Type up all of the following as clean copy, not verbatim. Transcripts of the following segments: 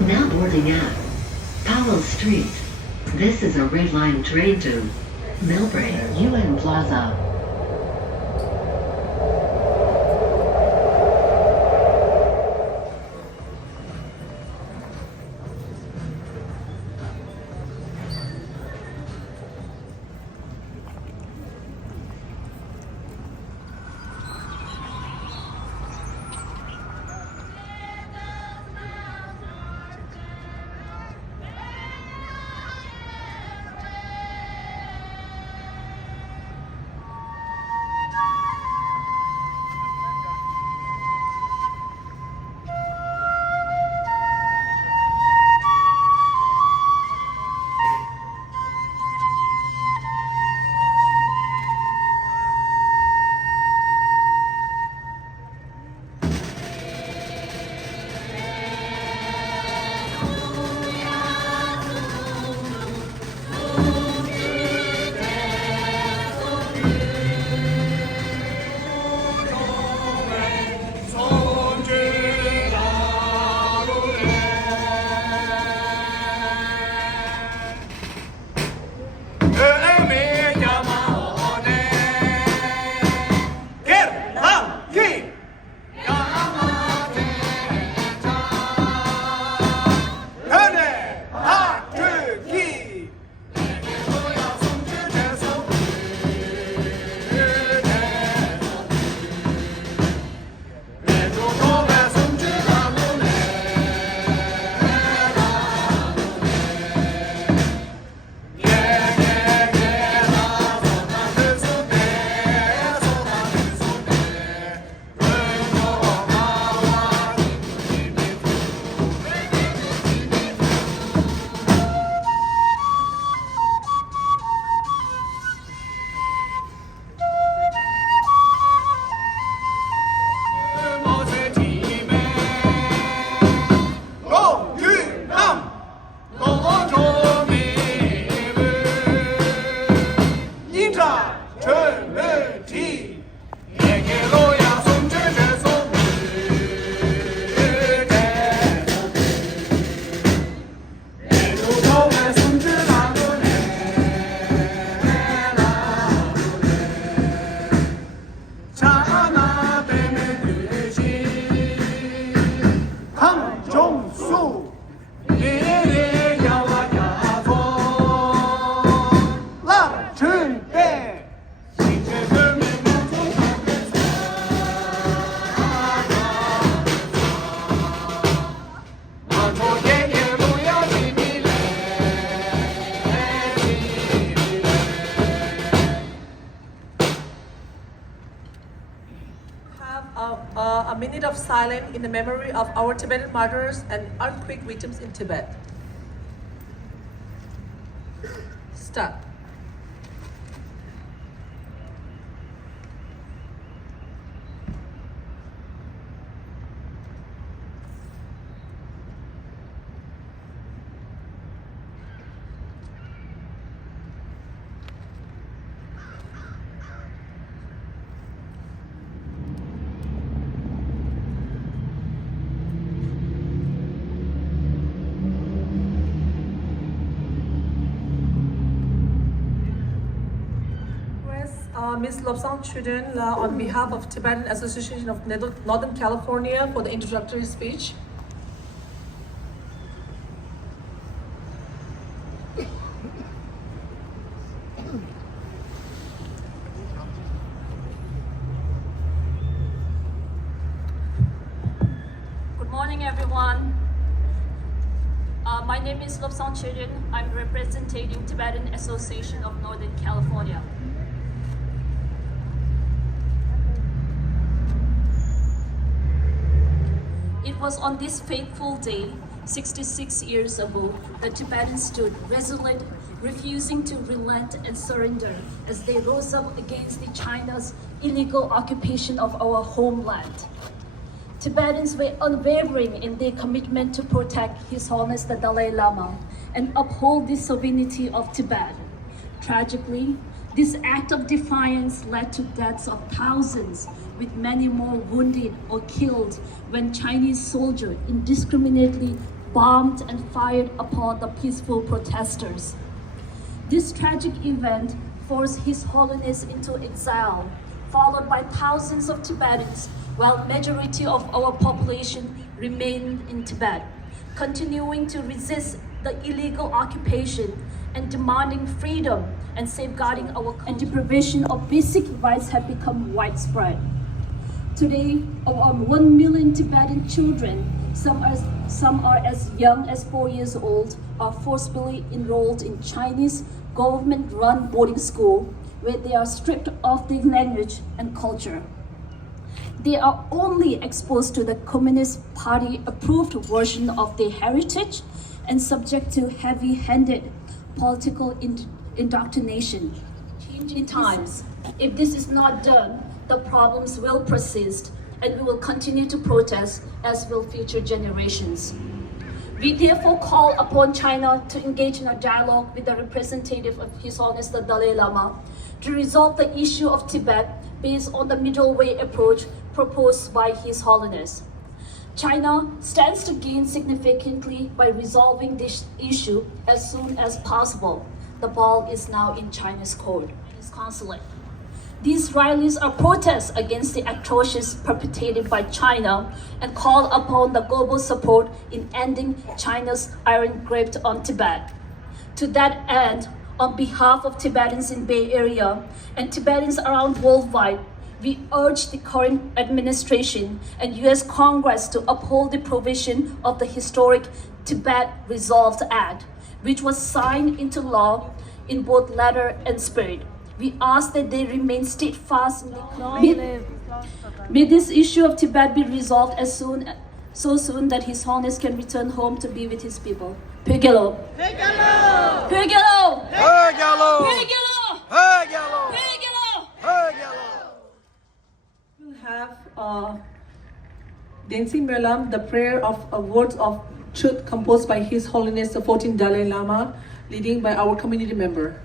Now boarding at Powell Street. This is a red line train to Millbrae UN Plaza. A minute of silence in the memory of our Tibetan martyrs and earthquake victims in Tibet. Start. Ms. Lobsang Chuden, on behalf of Tibetan Association of Northern California, for the introductory speech. Good morning, everyone. My name is Lobsang Chuden. I'm representing Tibetan Association of Northern California. It was on this fateful day, 66 years ago, the Tibetans stood resolute, refusing to relent and surrender as they rose up against China's illegal occupation of our homeland. Tibetans were unwavering in their commitment to protect His Holiness the Dalai Lama and uphold the sovereignty of Tibet. Tragically, this act of defiance led to deaths of thousands, with many more wounded or killed when Chinese soldiers indiscriminately bombed and fired upon the peaceful protesters. This tragic event forced His Holiness into exile, followed by thousands of Tibetans, while majority of our population remained in Tibet, continuing to resist the illegal occupation and demanding freedom and safeguarding our and deprivation of basic rights have become widespread. Today, around 1 million Tibetan children, some are as young as 4 years old, are forcibly enrolled in Chinese government-run boarding school, where they are stripped of their language and culture. They are only exposed to the Communist Party approved version of their heritage and subject to heavy-handed political indoctrination. Changing times, if this is not done, the problems will persist and we will continue to protest, as will future generations. We therefore call upon China to engage in a dialogue with the representative of His Holiness the Dalai Lama to resolve the issue of Tibet based on the middle way approach proposed by His Holiness. China stands to gain significantly by resolving this issue as soon as possible. The ball is now in China's court, Chinese consulate. These rallies are protests against the atrocities perpetrated by China and call upon the global support in ending China's iron grip on Tibet. To that end, on behalf of Tibetans in Bay Area and Tibetans around worldwide, we urge the current administration and US Congress to uphold the provision of the historic Tibet Resolved Act, which was signed into law in both letter and spirit. We ask that they remain steadfast in the May this issue of Tibet be resolved so soon that His Holiness can return home to be with his people. Pegelo! Pegelo! Pegelo! Pegelo! Pegelo! Pegelo! Pegelo! Pegelo! We'll have Dancing Melam, the prayer of words of truth composed by His Holiness the 14th Dalai Lama, leading by our community member.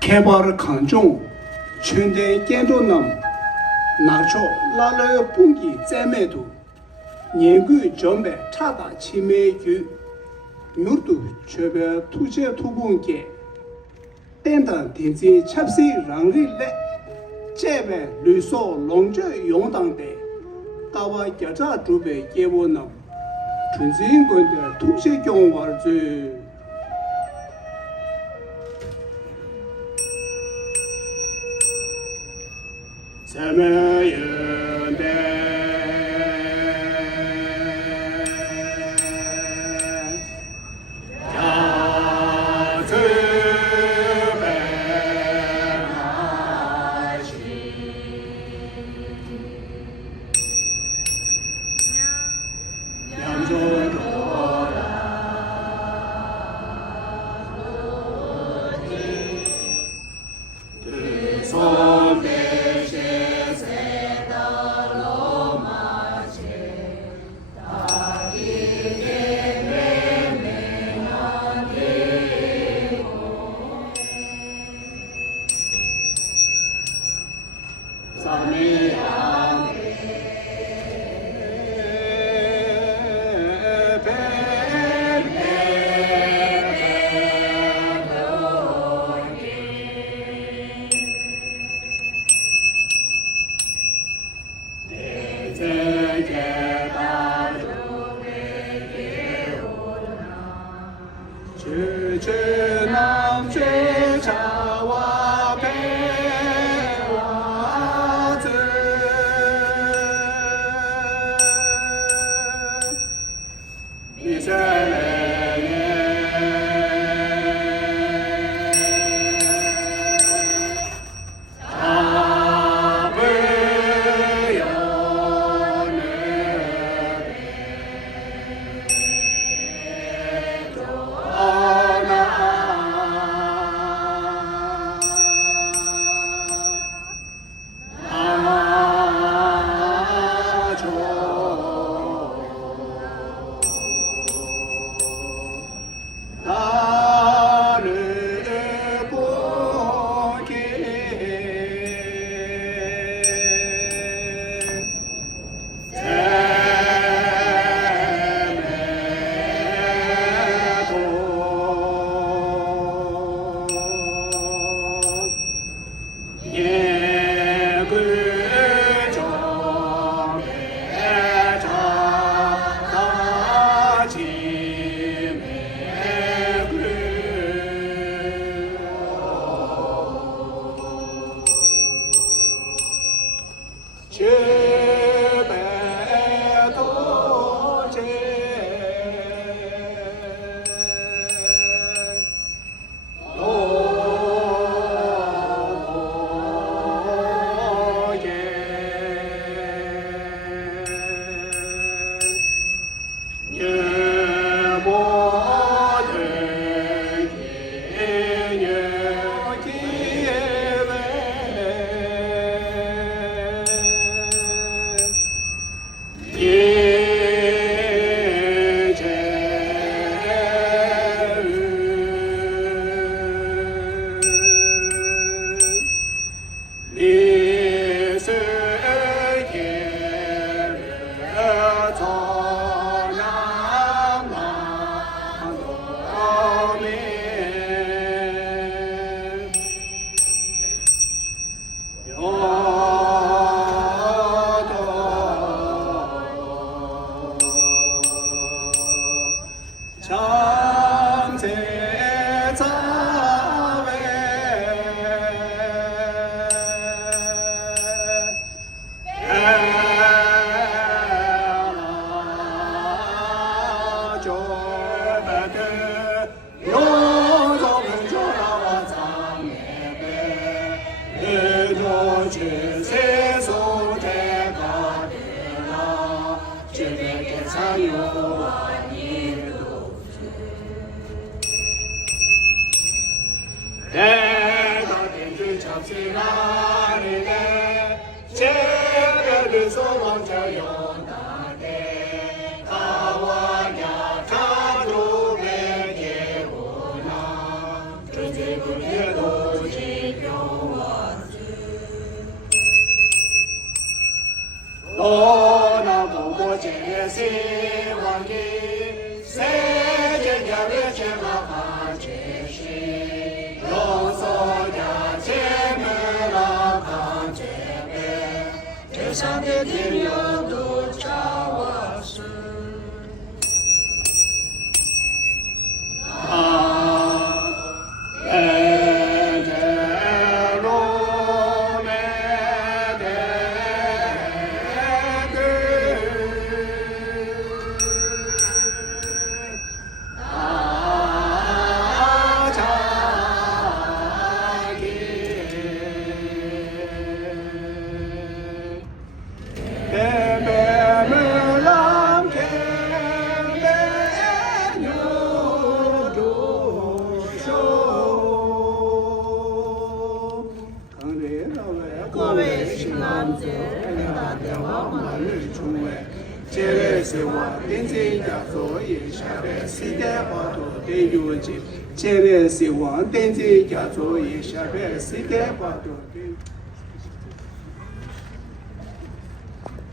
개발 강종 천대建筑남 나초 라로의 분기 잼에도 년구 전배 차다 치매규 뉴르도 최배 투제 투공계 땡당 딘지 찹시 랑리레 제배 류소 롱저 용당대 가와 겨자 주배 예원남 준진군의 투제 경war즈 세매연대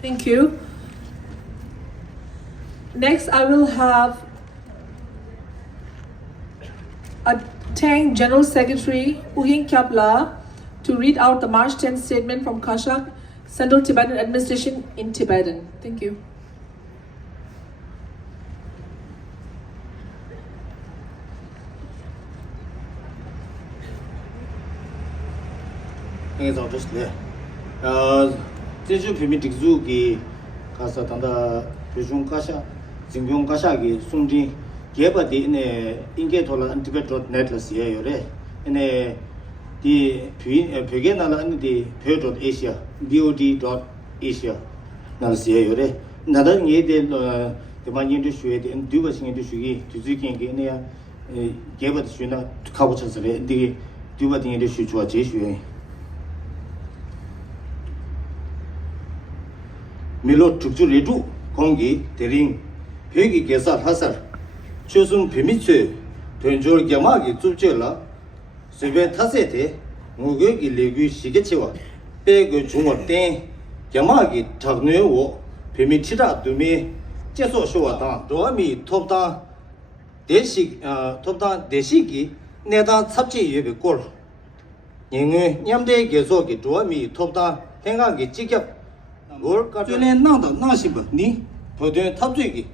Thank you. Next, I will have a Tang General Secretary Uhin Kyapla to read out the March 10th statement from Kashak Central Tibetan Administration in Tibetan. Thank you. 제주 비미틱 주기 가서 단다 표준 가샤 진경 가샤기 숨지 개바디네 인게 돌아 tibet.net/예요래 네 디 벽에 나라는데 벽.asia bod.asia 나르시예요래 나던 예데 대만인도 쉬에데 두버싱인도 쉬기 두지경게 네야 개바디 쉬나 가보쳤어래 디 두버딩인도 쉬 좋아 제쉬에 밀로 tukju redu kongi tering pegi gesar hasar chosun pemitse tenjor gyamagi tsubchela sebe thasete ngoge gi legu shigechewa pege jungor ten gyamagi thagne wo pemitira dume jeso showa da doami topda desigi neda chapchi yebe kor nyenge nyamde geso gi doami topda tenga gi jigyap 쫄렌 나도 나시버 니 보던 탑주기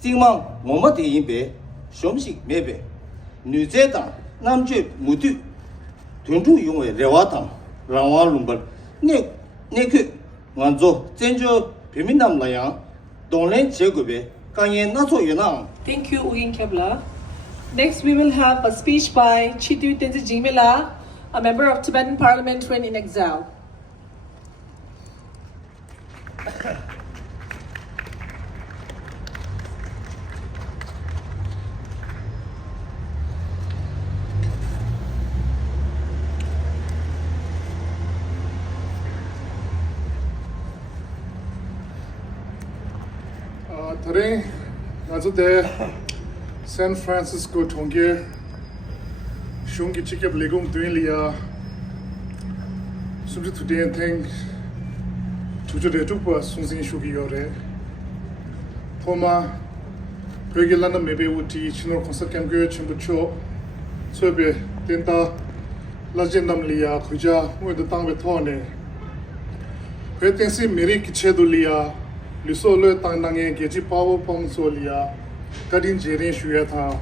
징망 뭐마데 임베 쇼식 메베 뉴제다 남주 무두 돈주 용의 레와당 라와룸벌 네그 완조 전주 비민남라야 동네 제급에 강에 나서 연ang. Thank you, Uhin Kyapla. Next, we will have a speech by Chitu Tenzin Jingmela, a member of Tibetan Parliamentarian in exile. Today, 나저대 샌프란시스코 통계 슝기 직접 레공 되리야 숨지 투데이 땡 주저대 쪽과 송신 쇼기요래 토마 베길라나 메베우티 치노 콘서트 캠그 침부초 소베 텐타 라젠담리아 쿠자 모두 땅베 토네 베텐시 메리 키체돌리아 리소르 땅낭에 게지 파워 pom소리아 kadin jere shuya tha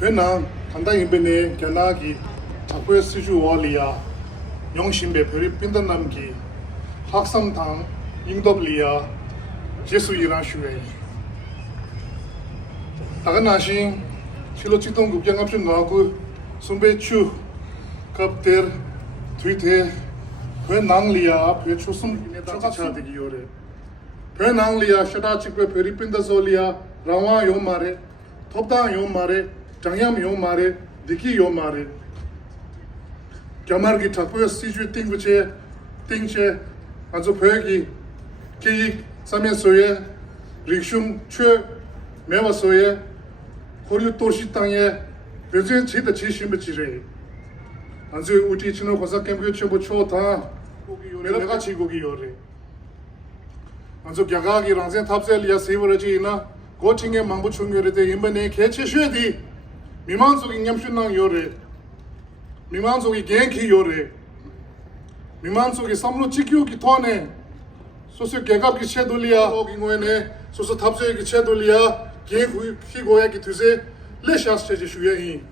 pena kanda imbene kanagi chakwe siju walia yongshimbe peri pindanam ki haksam thang ingdoblia jesu ira shuya taganashin chilo chitong gupjang apshin ngaku sumbe chu kapter tweete phen nanglia phe chusum choka chadigi yore phen nanglia shada chikwe peri pindazolia rawa yo mare thopda yo mare changyam yo mare diki yo mare kyamar gi thakwe siju tingche azo phegi ki samye soye rikshum chwe mewa soye koryu torshi tangye bezen chida chishimbe chire anzu uti chino khosa kemgyo chimbo chota 내가 지국이 요래 먼저 겨가기 랑zen 탑셀리아 세버지 나 고칭의 망부 충요래데 임번에 개체셔디 미만속이 냠춘낭 요래 미만속이 겐키 요래 미만속이 삼로 지키오기 토네 소소 개갑기 쳇돌리아 오긴고에네 소소 탑셀기 쳇돌리아 겐구 키고야기 두세 레샤스 체제 슈예히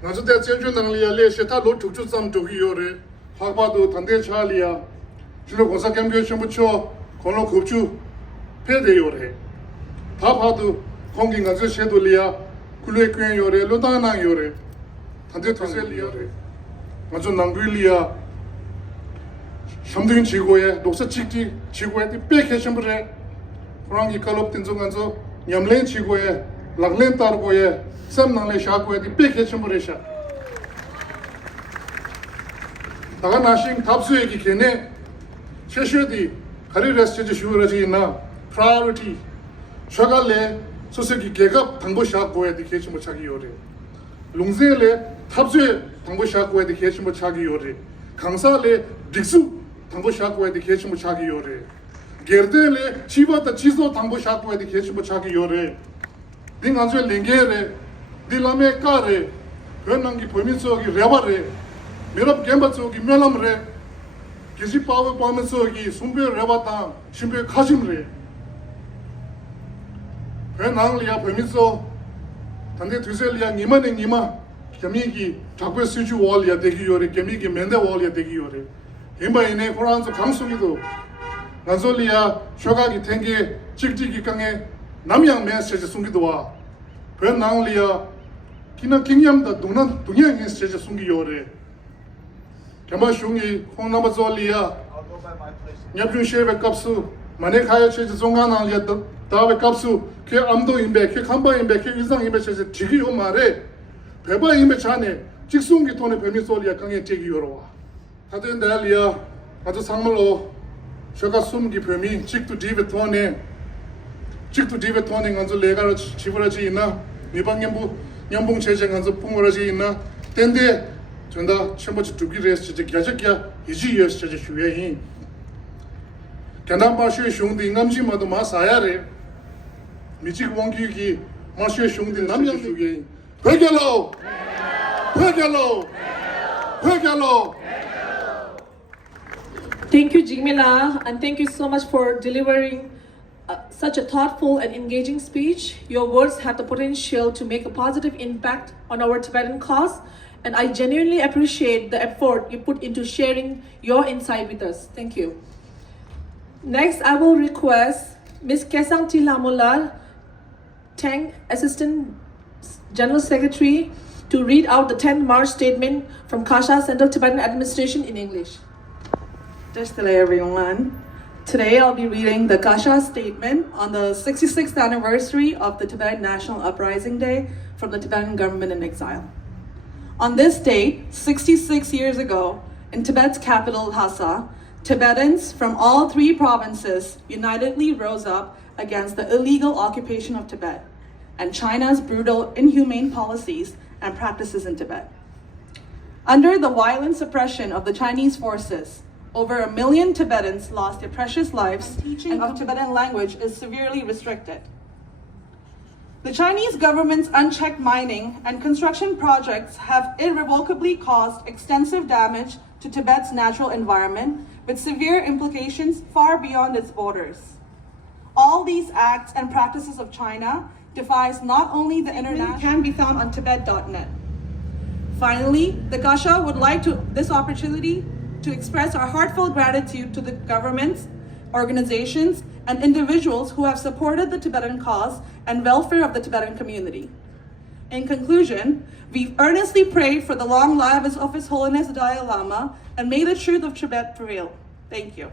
나저 대 전주 능리야 레시타 로툭주 쌈 도기요레 학바도 단대 차리야 주로 고사 겸교 전부초 권로 급주 패대요레 다파도 공gin가 저 셰돌리야 굴레 꽤 요레 로다나 요레 단대 터셀리요레 먼저 남글리야 삼등 지고에 녹사 찍지 지고에 빼케 셴브레 프랑기 칼롭 틴종간저 냠렌 지고에 락렌 따르고에 샘낭레 샤고에 빼케 셴브레샤 다가 나싱 탑수에기 걔네 최셔디 가리레스 제주 슈러지나 프라이어리티 셔갈레 소세기 개갑 당보샤고에 디케치 못 차기 요레 롱제레 탑수에 당보샤고에 디케치 못 차기 요레 강사레 딕수 당보샤고에 디케치 못 차기 요레 게르데레 치바타 치소 당보샤고에 디케치 못 차기 요레 딩안조 랭게레 딜라메 카레 변낭기 보민소기 레바레 메럽 gembatsogi melamre kisi pawe pamesogi sumbe rebata shimbe khashimre penanglia pemiso tande tuselia nimane nima kemigi takwe suju walia degi yore kemigi mende walia degi yore himba ine koranzo kamsugido nazolia shogagi tenge chikchiki kange namyang message sungido wa penanglia kina kingyamda dunan dunyang message sungi yore Kama shungi hong nama zolia nyapjun sheve kapsu mane khaya che zonga na lia dawe kapsu ke amdo imbe ke khamba imbe ke izang imbe che jigi yo mare beba imbe chane 직송기 톤의 베미소리아 강에 제기 요로와 다들 달리아 아주 상물로 제가 숨기 베미 직도 디베 톤에 간저 레가로 지불하지 있나 미방연부 연봉 제재 간저 풍월하지 있나 땐데 전다 첨부치 두기레스 제 겨적이야 이지여스 제 휴예히 간담바슈 슝디 남지마도 마사야레 미직 원기기 마슈 슝디 남양 휴예히 회결로 Thank you, Jigmila, and thank you so much for delivering such a thoughtful and engaging speech. Your words have the potential to make a positive impact on our Tibetan cause, and I genuinely appreciate the effort you put into sharing your insight with us. Thank you. Next, I will request Ms. Kesang Tilamulal, Tang Assistant General Secretary, to read out the 10th March statement from Kasha Central Tibetan Administration in English. Hello everyone. Today I'll be reading the Kasha statement on the 66th anniversary of the Tibetan National Uprising Day from the Tibetan government in exile. On this date, 66 years ago, in Tibet's capital Lhasa, Tibetans from all three provinces unitedly rose up against the illegal occupation of Tibet and China's brutal, inhumane policies and practices in Tibet. Under the violent suppression of the Chinese forces, over 1 million Tibetans lost their precious lives, and teaching of Tibetan language is severely restricted. The Chinese government's unchecked mining and construction projects have irrevocably caused extensive damage to Tibet's natural environment, with severe implications far beyond its borders. All these acts and practices of China defies not only the international, can be found on Tibet.net. Finally, the Kasha would like this opportunity to express our heartfelt gratitude to the governments, organizations, and individuals who have supported the Tibetan cause and welfare of the Tibetan community. In conclusion, we earnestly pray for the long lives of His Holiness the Dalai Lama, and may the truth of Tibet prevail. Thank you.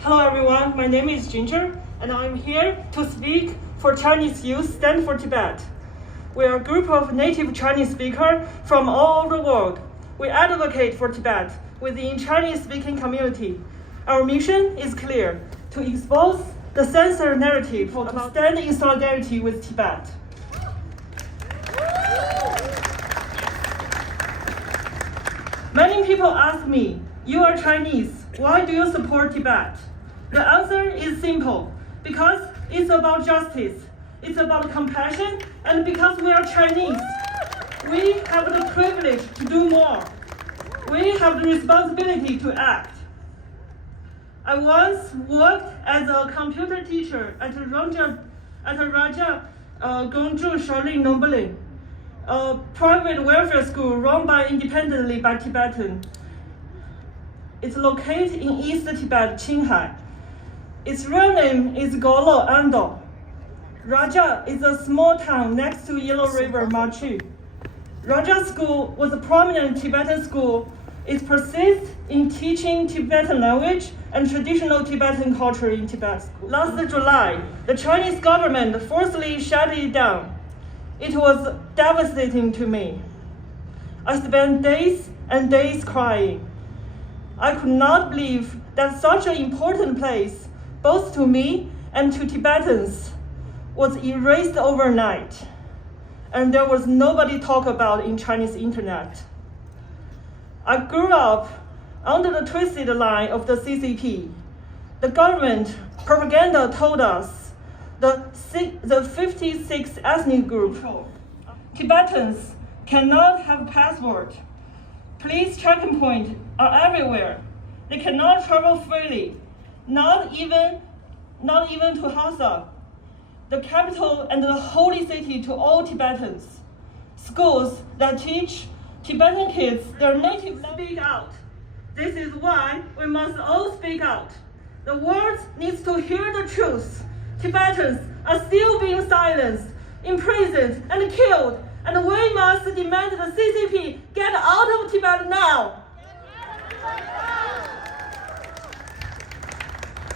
Hello everyone, my name is Ginger, and I'm here to speak for Chinese Youth Stand for Tibet. We are a group of native Chinese speakers from all over the world. We advocate for Tibet within Chinese-speaking community. Our mission is clear: to expose the censored narrative about stand in solidarity with Tibet. Many people ask me, you are Chinese, why do you support Tibet? The answer is simple, because it's about justice, it's about compassion, and because we are Chinese. We have the privilege to do more. We have the responsibility to act. I once worked as a computer teacher at Raja Gongju Shaolin Nobelin, a private welfare school run independently by Tibetans. It's located in East Tibet, Qinghai. Its real name is Golo Ando. Raja is a small town next to Yellow River, Machu. Raja School was a prominent Tibetan school. It persists in teaching Tibetan language and traditional Tibetan culture in Tibet. Last July, the Chinese government forcibly shut it down. It was devastating to me. I spent days and days crying. I could not believe that such an important place, both to me and to Tibetans, was erased overnight, and there was nobody to talk about in Chinese internet. I grew up under the twisted line of the CCP. The government propaganda told us the 56 ethnic group, Tibetans cannot have passport. Police checking points are everywhere. They cannot travel freely, not even to Lhasa, the capital and the holy city to all Tibetans. Schools that teach Tibetan kids their native language. Speak out. This is why we must all speak out. The world needs to hear the truth. Tibetans are still being silenced, imprisoned, and killed, and we must demand the CCP get out of Tibet now.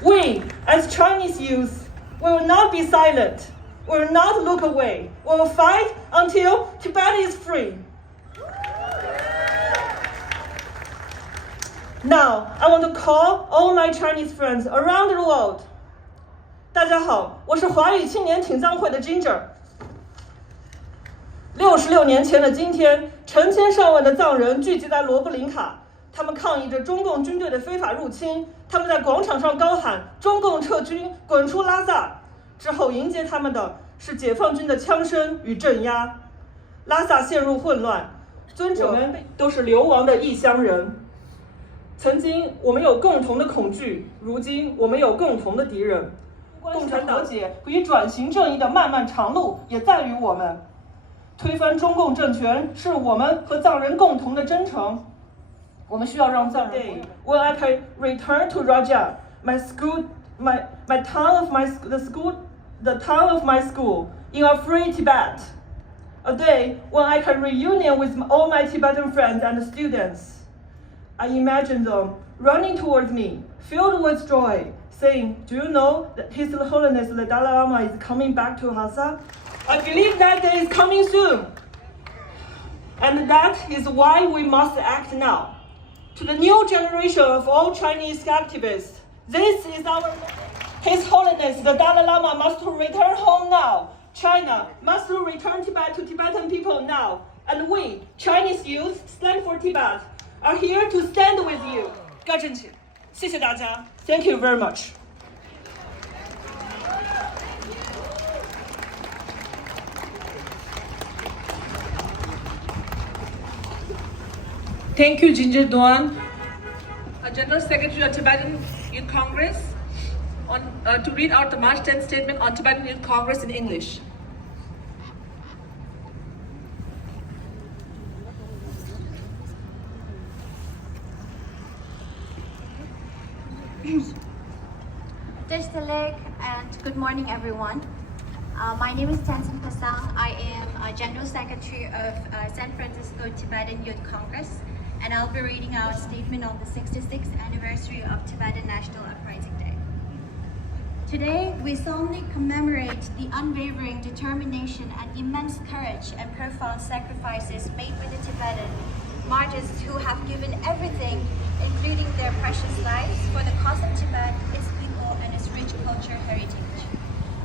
We, as Chinese youth, will not be silent. We will not look away. We will fight until Tibet is free. Now, I want to call all my Chinese friends around the world. 大家好，我是华语青年挺藏会的 Ginger。66年前的今天，成千上万的藏人聚集在罗布林卡，他们抗议着中共军队的非法入侵。他们在广场上高喊“中共撤军，滚出拉萨”。之后迎接他们的是解放军的枪声与镇压。拉萨陷入混乱，尊者们都是流亡的异乡人。曾经我们有共同的恐惧，如今我们有共同的敌人。共产党和解与转型正义的漫漫长路也在于我们。推翻中共政权是我们和藏人共同的征程。我们需要让藏人。When I can return to Raja, my town of my school in a free Tibet. A day when I can reunion with all my Tibetan friends and students. I imagine them running towards me, filled with joy, saying, "Do you know that His Holiness the Dalai Lama is coming back to Lhasa?" I believe that day is coming soon. And that is why we must act now. To the new generation of all Chinese activists, this is our His Holiness the Dalai Lama must return home now. China must return Tibet to Tibetan people now. And we, Chinese youth, stand for Tibet. are here to stand with you. 高正起，谢谢大家 ，Thank you very much. Thank you, Ginger Duan, General Secretary of Tibetan Youth Congress, to read out the March 10th statement on Tibetan Youth Congress in English. Deshtaleg and good morning, everyone. My name is Tansin Pasang. I am General Secretary of San Francisco Tibetan Youth Congress, and I'll be reading our statement on the 66th anniversary of Tibetan National Uprising Day. Today, we solemnly commemorate the unwavering determination and immense courage and profound sacrifices made by the Tibetan martyrs who have given everything, including their precious lives, for the cause of Tibet, its people, and its rich cultural heritage.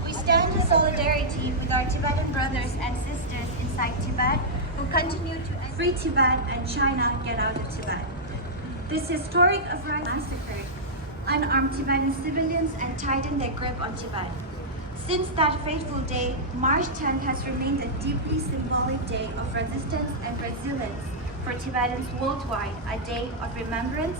We stand in solidarity with our Tibetan brothers and sisters inside Tibet who continue to free Tibet and China get out of Tibet. This historic uprising massacred unarmed Tibetan civilians and tightened their grip on Tibet. Since that fateful day, March 10th has remained a deeply symbolic day of resistance and resilience for Tibetans worldwide, a day of remembrance,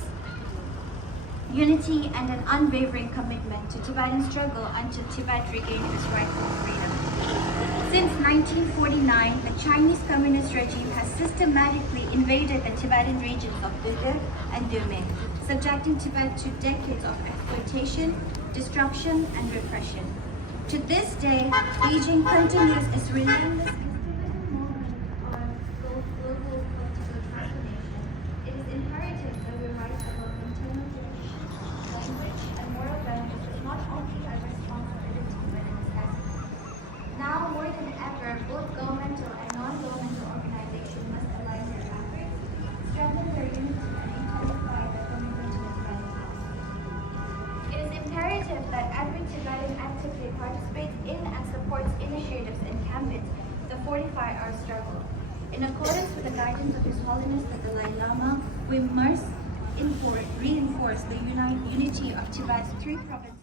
unity, and an unwavering commitment to Tibetan struggle until Tibet regained its rightful freedom. Since 1949, the Chinese Communist regime has systematically invaded the Tibetan regions of Uyghur and Dumé, subjecting Tibet to decades of exploitation, destruction, and repression. To this day, Beijing continues its relentless that every Tibetan actively participates in and supports initiatives in Cambit, the 45-hour struggle. In accordance with the guidance of His Holiness the Dalai Lama, we must reinforce the unity of Tibet's three provinces.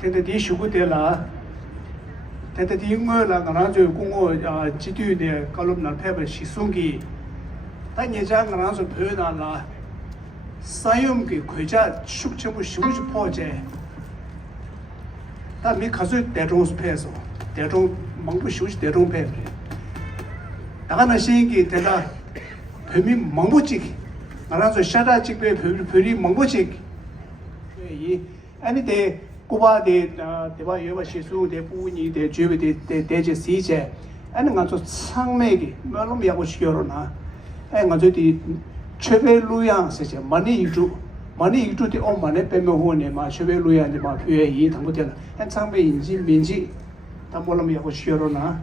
Teta di shugu de la, teta di ngo la ngana zo kungo jidu de kalum na peba shisungi, ta nyeja ngana zo pyo na la, sayum ki kuja shuk chenpu shivu shi po je, ta mi kazu dezhong su pe so, dezhong mangpu shivu shi dezhong pe pre. Daga na shingi teta pyo mi mangpu jik, ngana zo shada jik pe pyo ri mangpu jik, ani de Kuba de deba yoba shisu de puni de jubi de deje sije ani nga zo changmegi malum yago shioro na ai nga zo di chebe luyang se je mani yitu de o mane pe me ho ne ma chebe luyang de ma pye yi thang de an changme inji minji ta malum yago shioro na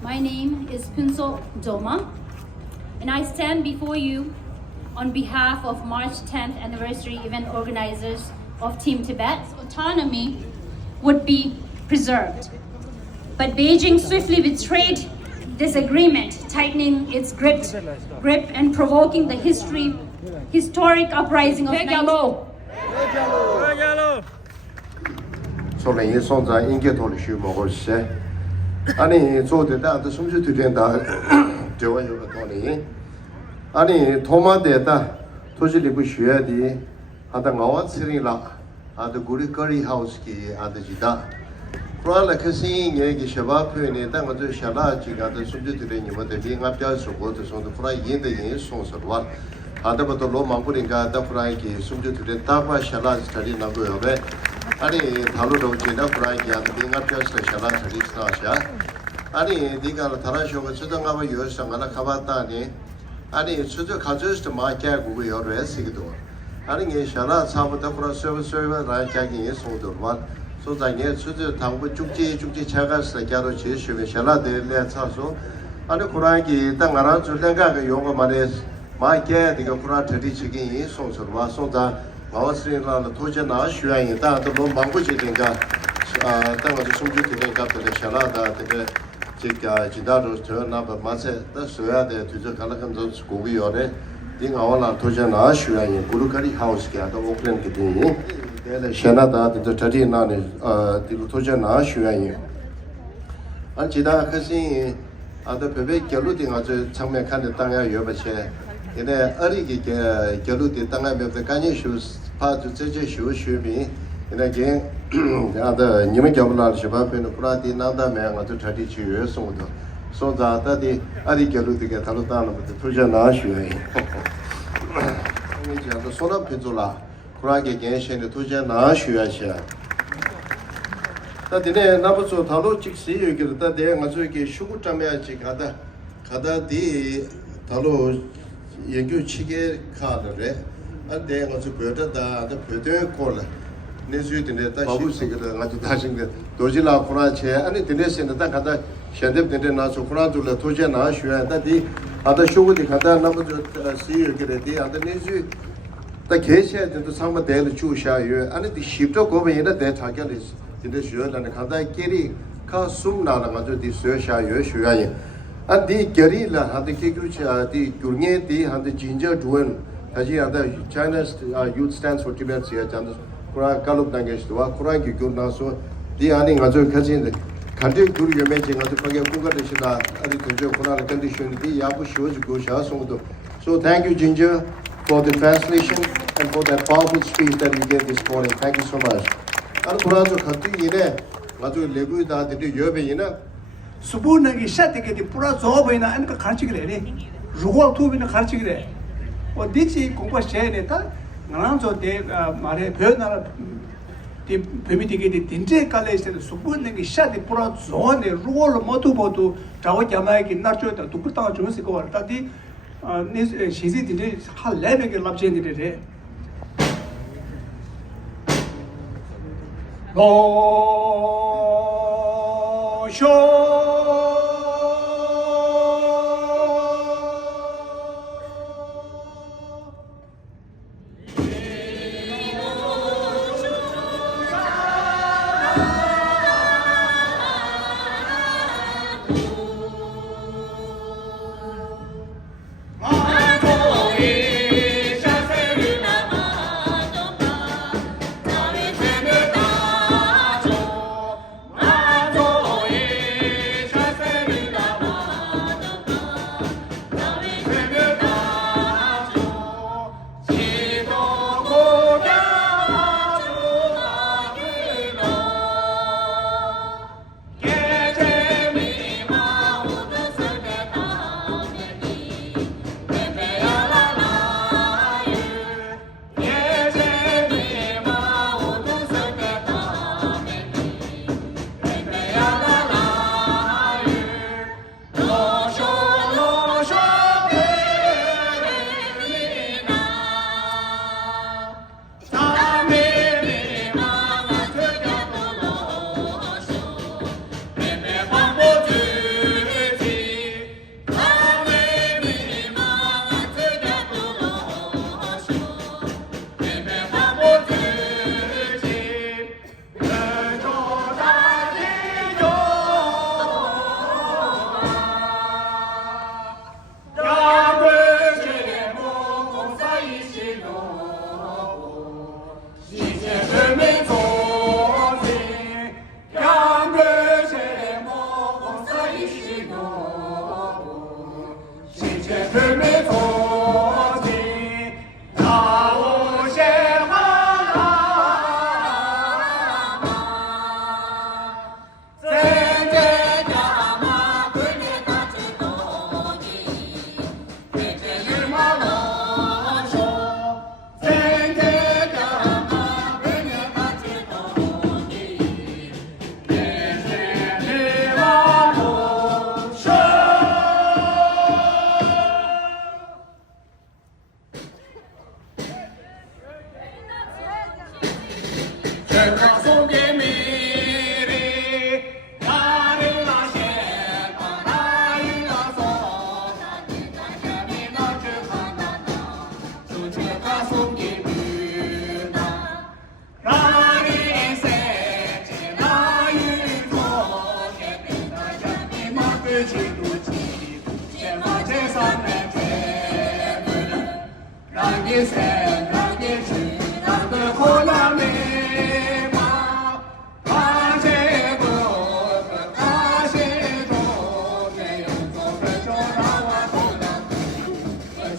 My name is Punso Doma, and I stand before you on behalf of March 10th anniversary event organizers of Team Tibet's autonomy would be preserved. But Beijing swiftly betrayed this agreement, tightening its grip and provoking the historic uprising of 说了一送在应该多的许某个些，你做的大的什么就对点大，就我有个道理。你托马的大，都是你不学的，的我吃的了，的古里隔离 house 的，的几大。不然了，可是也给小巴朋友呢，但我就想到这个的什么就对你们的，比俺比较熟过的，说的不然赢的赢送是完。的不都罗马不灵个，的不然给什么就对大把想到这里能够有呗。달로 도지나 브라이기 아들 링가 뼈스 샤라 트리스나샤 니가 타라쇼가 수정하고 요상하나 가봤다니 수저 가져서 마케하고 요래시기도 이 샤라 사부터 프로서브 라이카기 소도만 소장에 수저 당부 죽지 차가서 가로 제시에 샤라데레 차소 브라이기 땅 알아 줄랭가 요거 말에 마케 디가 프라 트리치기 송서와 소다 마와스리라는 도전아 쉬어야 다도 망고지든가 땅을 좀 숨기든가 그때 샤라다 되게 제가 지다로 저 나바 마세 더 써야 돼 두저 갈라감 좀 고기 요래 딩아와나 도전아 쉬어야 구루카리 하우스게 아도 오클랜드 기든이 내가 샤나다 더 자리나네 디로 도전아 쉬어야 안 지다 그시 아도 베베 결루딩 아주 장면 칸데 땅야 여버체 얘네 어리게 결루디 땅에 몇 가지 슈 파도 제제 슈슈미 얘네 아다 님의 결론을 셔바페는 프라디 나다메 아주 자리 지요 송도 소자다디 어리 결루디게 달로다는 것도 도전아 쉬어야 이제 아도 소나 페졸라 프라게 겐신의 도전아 쉬어야 다디네 나부서 달로 직시 여기를 다데 아주 이게 슈구tam에 가다디 달로 연구 치게 카르레 안데 아주 베다다 베데 콜 내주드네 다시 바부시게 아주 다신게 도지라 코라체 아니 드네스는 다 가다 챤데데 나서 코라둘라 도제나 쉬야 다디 아다 쇼고디 가다 나부저 시여게데 아다 내주 다 계셔도 상마 대를 주샤요 아니 디 십도 고베이나 대 타견리스 근데 쉬어라는 가다 끼리 카 숨나라 가지고 디 쉬어샤요 쉬야예 디 게리라 하디 키구차 디 구르게디 하디 진저 두원 다시 하다 China's youth stands for Tibet here 잔도 쿠라 칼룩 당게스도와 쿠라기 구나소 디 아니 가지고 가진데 간데 구르 요메지 가지고 파게 구가르시다 아디 근저 쿠라라 컨디션 디 야부 쇼즈 고샤 송도 so thank you Ginger for the translation and for that powerful speech that you gave this morning thank you so much 안 쿠라조 같이 이래 가지고 레고이다 디 요베이나 수분하기 샷되게 뿌라 줘보이나 아니까 가르치기래 루고 투비는 가르치기래 어디지 공부해야 다 나랑 저때 말에 변화를 배미되게 된제 깔레스에 수분하기 샷이 뿌라 줘네 루고를 모두 자고 자마에게 나줘다 두고다가 좀 있을 거 같다디 네 시지들이 할 레벨에 납제들이래 几多几，前往街上来开门，让你猜，让你知，让的火辣美嘛，把这个把这个，这样做的就让我不能，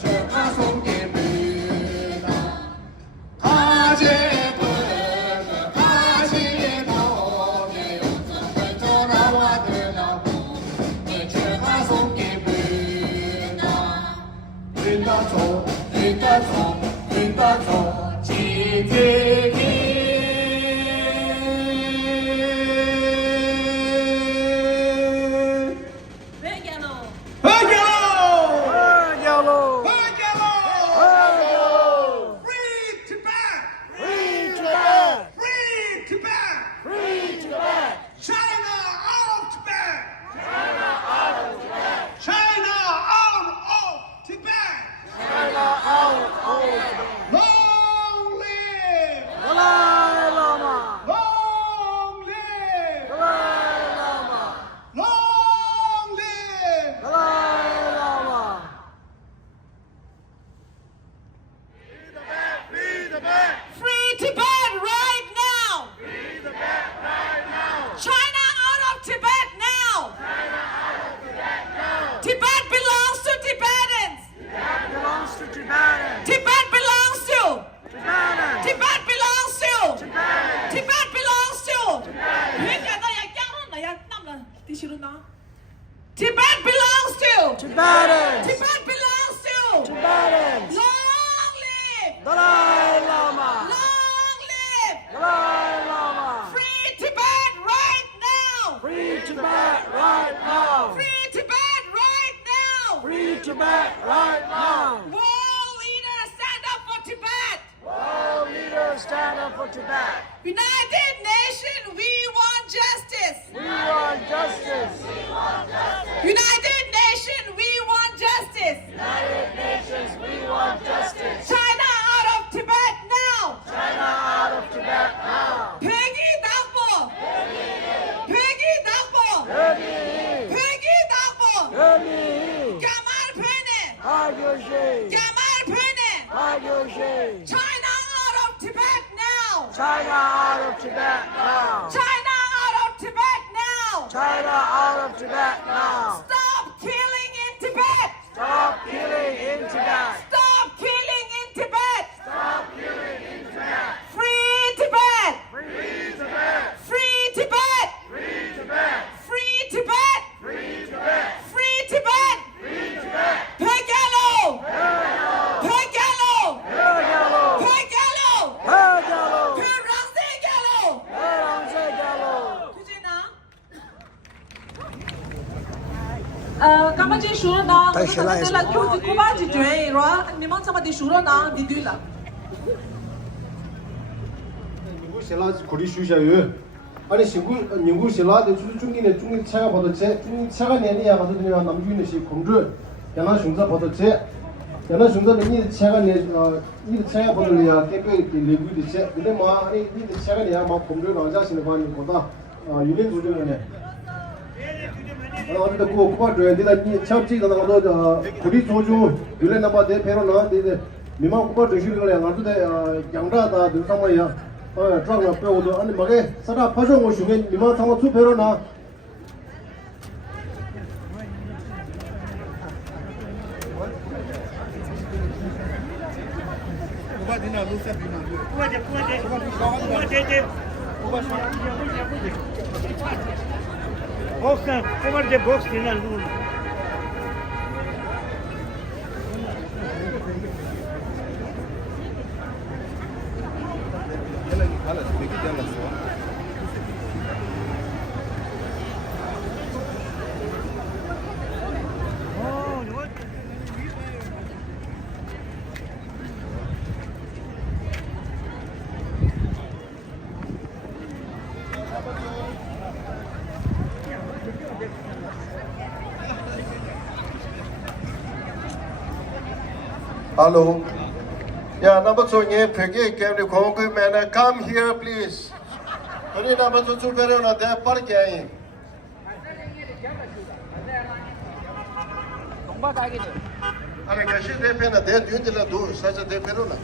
这他送给你的，他这个。云的走，集体地。Free Tibet! Free Tibet! Free Tibet! Free Tibet! China out of Tibet! China out of Tibet! China out of Tibet! China out of Tibet! Long live! Dalai Lama! Long live! Dalai Lama! Long live! Dalai Lama! Free Tibet right now! Free Tibet right now. China out of Tibet now! China out of Tibet now. Tibet belongs to Tibetans! Tibet belongs to Tibetans. Tibet belongs to! Tibetans. Tibet belongs to! Tibetans. Tibet belongs to! Tibetans. Tibet belongs to! Tibetans. Tibet belongs to! Tibetans. Long live! Dalai Lama. Long live! Dalai Lama. Free Tibet right now! Free Tibet right now. Free Tibet right now! Free Tibet right now. World leaders stand up for Tibet! World leaders stand up for Tibet. United Nations, we want justice! We want justice. United Nations, we want justice! United Nations, we want justice. China out of Tibet now! China out of Tibet now. Peggy Dagbo! Peggy Dagbo! Peggy Dagbo! Gamal Pene! Gamal Pene! China out of Tibet now! China out of Tibet now. China out of Tibet now! China out of Tibet now. Stop killing in Tibet! Stop killing in Tibet. Stop killing in Tibet! Stop killing in Tibet. Free Tibet! Free Tibet. Free Tibet! Free Tibet. Free Tibet! Free Tibet. Free Tibet! Free Tibet. Pegalo! Pegalo! Pegalo! Kurangse Galo! Kujina? Kamaji shuro na, la kubaji jwe, ra, niman sama di shuro na, di dula. 宁古希腊是苦力学校有，아니宁古希腊的就是中间的차가 받았지, 중간 차가 내려야 가서 그냥 남주는 시 공주, 연하 중자 받았지, 연하 중자는 이 차가 이 차가 받으려야 개별 레뷰듯이, 근데 뭐 아니 이 차가 내야 막 공주 나자시는 거는 거다, 유행 조정이네. 어디다 고파 줘야 되다 이 차지가 나가서苦力 조주 유래 나봐 대 배로 나와 대 미만 고파 주실 거야 가지고 양자다 늘상마야 장나 빼고도 아니 막에 사다 파서 뭐 중에 미만 상어 투 배로 나 Hello. Yeah, number 2 nye phege camera khong koi maine come here please. Ani number 2 chu karo na de par ke ai. 아니 가시 대표는 내 뒤들라도 사자 대표로나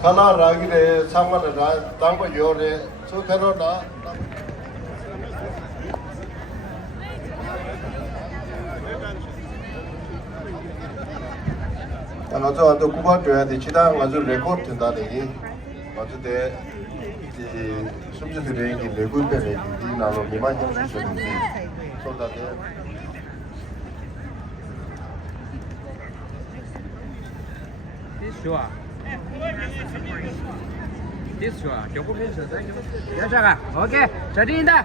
칼라 라기레 상만을 당고 요래 소카로나 아주 안도 구바줘야 돼. 지당 아주 레코드 된다니. 아주 대 숨지들이 레코드 때문에 이 나로 미만 해주셨는지 소다데. 좋아. 좋아. 조금만 더. 괜찮아. 오케이. 잘 된다.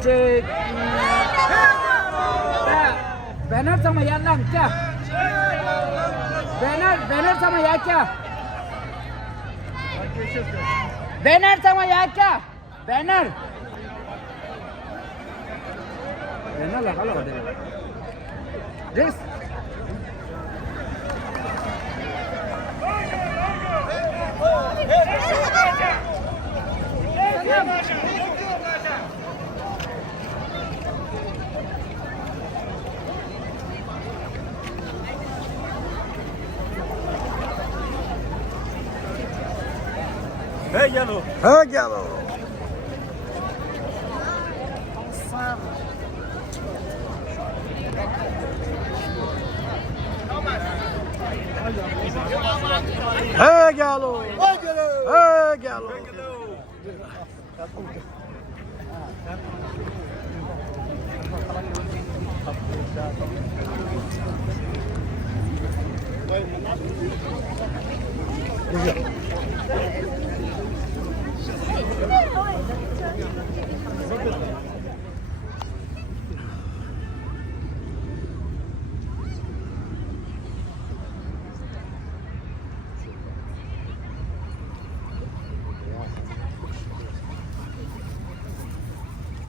Chị Banner sama ya lang cha Banner sama ya cha Banner sama ya cha Banner lah kalau ada This Hey yellow.